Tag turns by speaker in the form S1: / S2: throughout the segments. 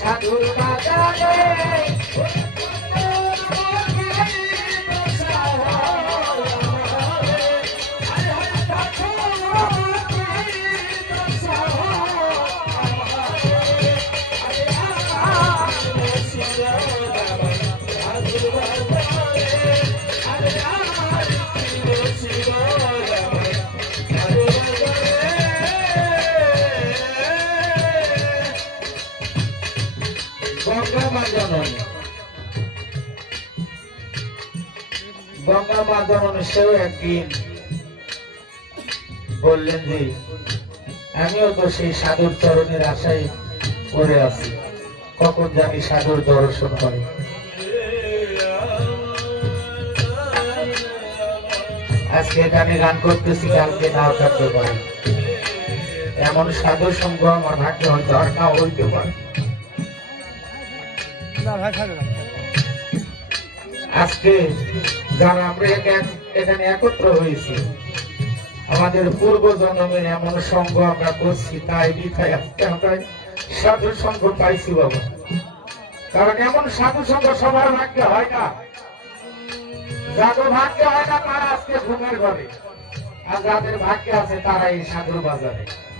S1: সাধুর বাজারে। একদিন। বললেন যে আমিও তো সেই সাধুর চরণের আশায় আছি। কখন জানি সাধুর দর্শন করে আজকে আমি গান করতেছি কালকে নাও থাকতে পারে। এমন সাধু সঙ্গ আমার ভাগ্য হয়তো আর না হইতে পারে। আজকে যারা আমরা এখানে- একত্র হয়েছি, আমাদের পূর্ব জন্মের এমন সঙ্গ আমরা করছি, তাই বিথায় আজকে আমরা সাধু সঙ্গ পাইছি বাবা। কারণ এমন সাধু সঙ্গ সবার ভাগ্যে হয় না। যাদের ভাগ্যে হয় না, তারা আজকে ঘুমের ঘরে। আর যাদের ভাগ্যে আছে, তারা এই সাধুর বাজারে।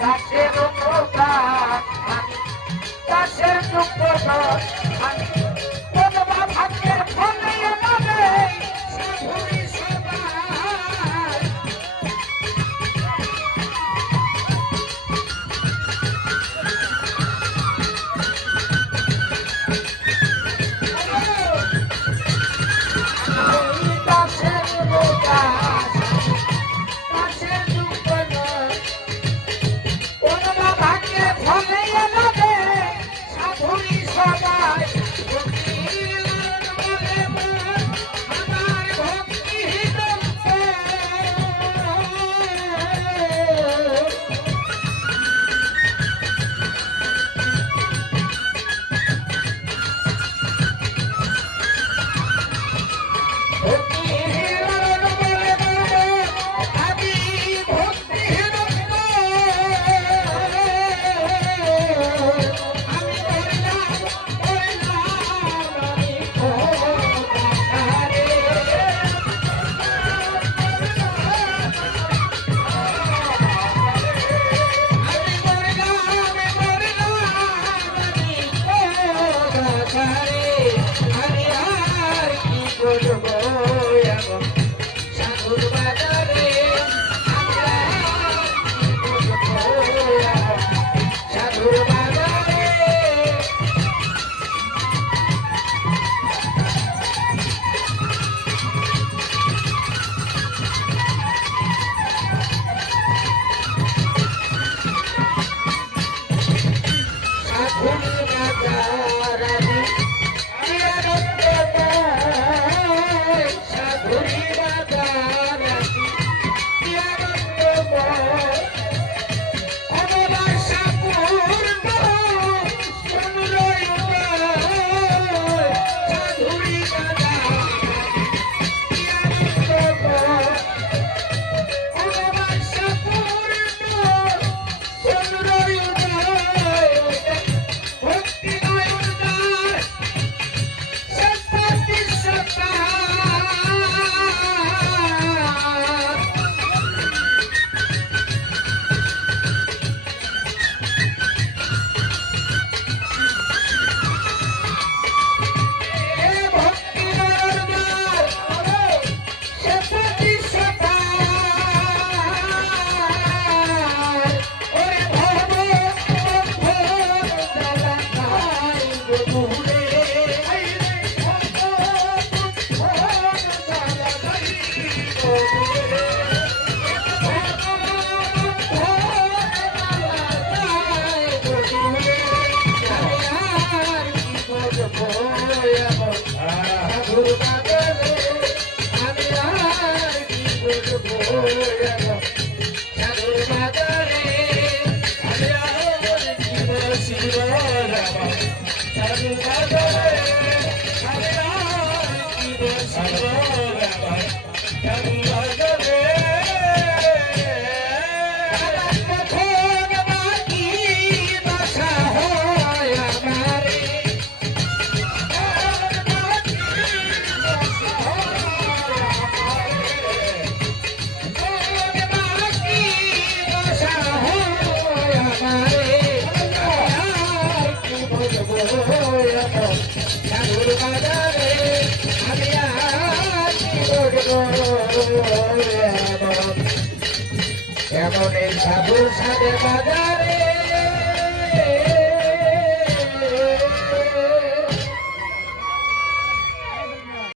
S1: দাসের দাস আমি দাসের যুক্ত আমি এমন এই